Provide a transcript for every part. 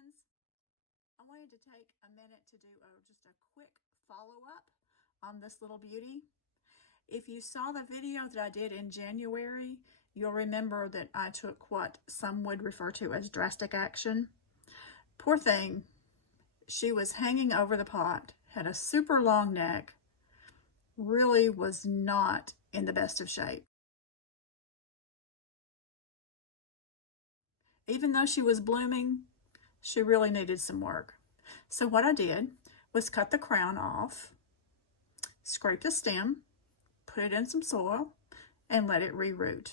friends, I wanted to take a minute to do just a quick follow-up on this little beauty. If you saw the video that I did in January, you'll remember that I took what some would refer to as drastic action. Poor thing, she was hanging over the pot, had a super long neck, really was not in the best of shape. Even though she was blooming, she really needed some work. So what I did was cut the crown off, scrape the stem, put it in some soil, and let it reroot.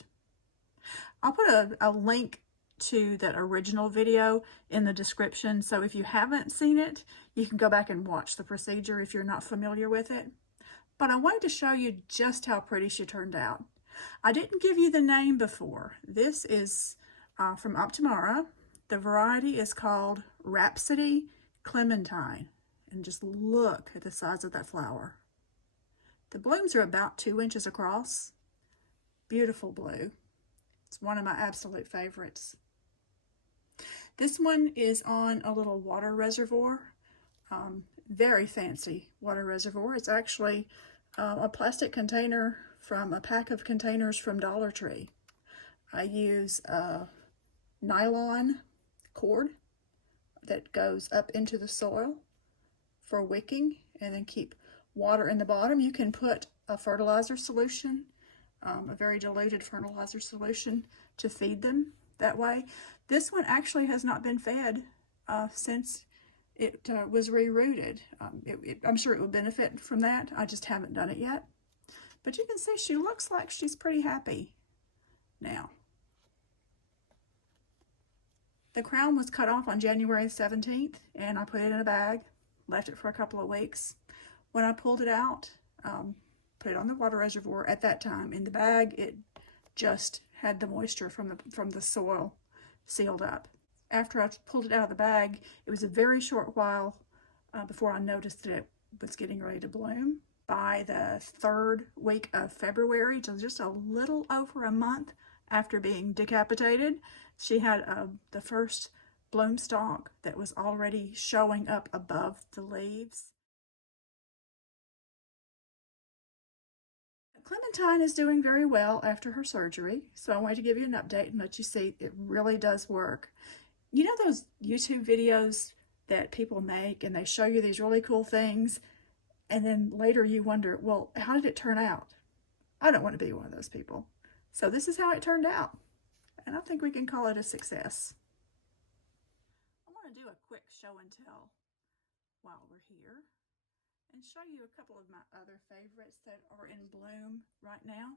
I'll put a link to that original video in the description, so if you haven't seen it, you can go back and watch the procedure if you're not familiar with it. But I wanted to show you just how pretty she turned out. I didn't give you the name before. This is from Optimara. The variety is called Rhapsody Clementine. And just look at the size of that flower. The blooms are about 2 inches across. Beautiful blue. It's one of my absolute favorites. This one is on a little water reservoir. Very fancy water reservoir. It's actually a plastic container from a pack of containers from Dollar Tree. I use a nylon cord that goes up into the soil for wicking and then keep water in the bottom. You can put a fertilizer solution, a very diluted fertilizer solution, to feed them that way. This one actually has not been fed since it was rerooted. I'm sure it would benefit from that. I just haven't done it yet. But you can see she looks like she's pretty happy now. The crown was cut off on January 17th, and I put it in a bag, left it for a couple of weeks. When I pulled it out, put it on the water reservoir. At that time, in the bag, it just had the moisture from the soil sealed up. After I pulled it out of the bag, it was a very short while before I noticed that it was getting ready to bloom. By the 3rd week of February, so just a little over a month after being decapitated, she had the first bloom stalk that was already showing up above the leaves. Clementine is doing very well after her surgery, so I wanted to give you an update and let you see it really does work. You know those YouTube videos that people make and they show you these really cool things, and then later you wonder, well, how did it turn out? I don't want to be one of those people. So this is how it turned out, and I think we can call it a success. I want to do a quick show and tell while we're here and show you a couple of my other favorites that are in bloom right now.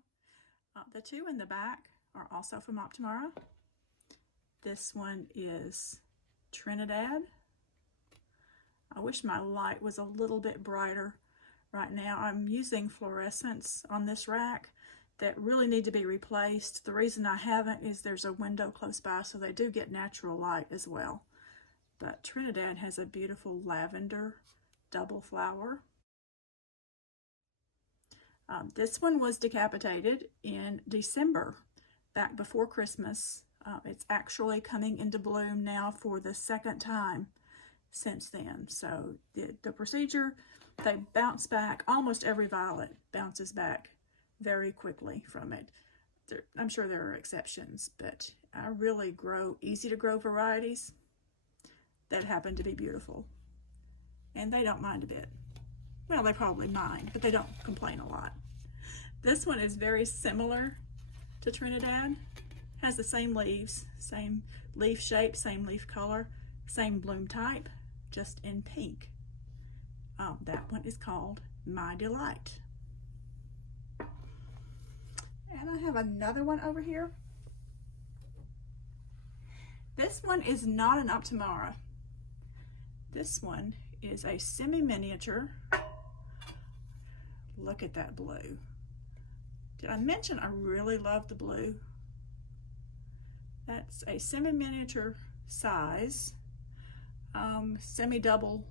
The two in the back are also from Optimara. This one is Trinidad. I wish my light was a little bit brighter right now. I'm using fluorescents on this rack that really need to be replaced. The reason I haven't is there's a window close by, so they do get natural light as well. But Trinidad has a beautiful lavender double flower. This one was decapitated in December, back before Christmas. It's actually coming into bloom now for the 2nd time since then. So the procedure, they bounce back. Almost every violet bounces back very quickly from it. I'm sure there are exceptions, but I really grow easy to grow varieties that happen to be beautiful. And they don't mind a bit. Well, they probably mind, but they don't complain a lot. This one is very similar to Trinidad. Has the same leaves, same leaf shape, same leaf color, same bloom type, just in pink. That one is called My Delight. And I have another one over here. This one is not an Optimara. This one is a semi-miniature. Look at that blue. Did I mention I really love the blue? That's a semi-miniature size, semi-double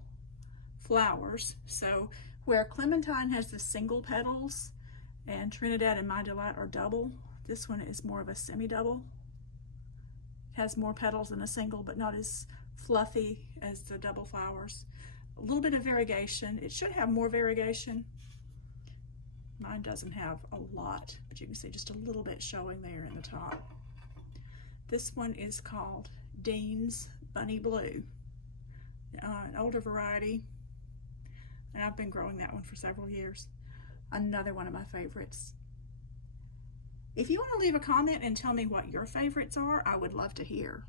flowers. So where Clementine has the single petals and Trinidad and My Delight are double, this one is more of a semi-double. It has more petals than a single, but not as fluffy as the double flowers. A little bit of variegation. It should have more variegation. Mine doesn't have a lot, but you can see just a little bit showing there in the top. This one is called Dean's Bunny Blue, an older variety, and I've been growing that one for several years. Another one of my favorites. If you want to leave a comment and tell me what your favorites are, I would love to hear.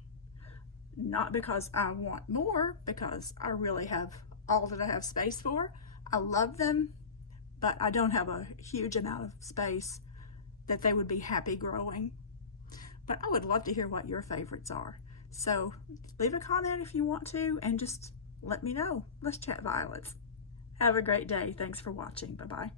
Not because I want more, because I really have all that I have space for. I love them, but I don't have a huge amount of space that they would be happy growing. But I would love to hear what your favorites are. So leave a comment if you want to, and just let me know. Let's chat violets. Have a great day. Thanks for watching. Bye-bye.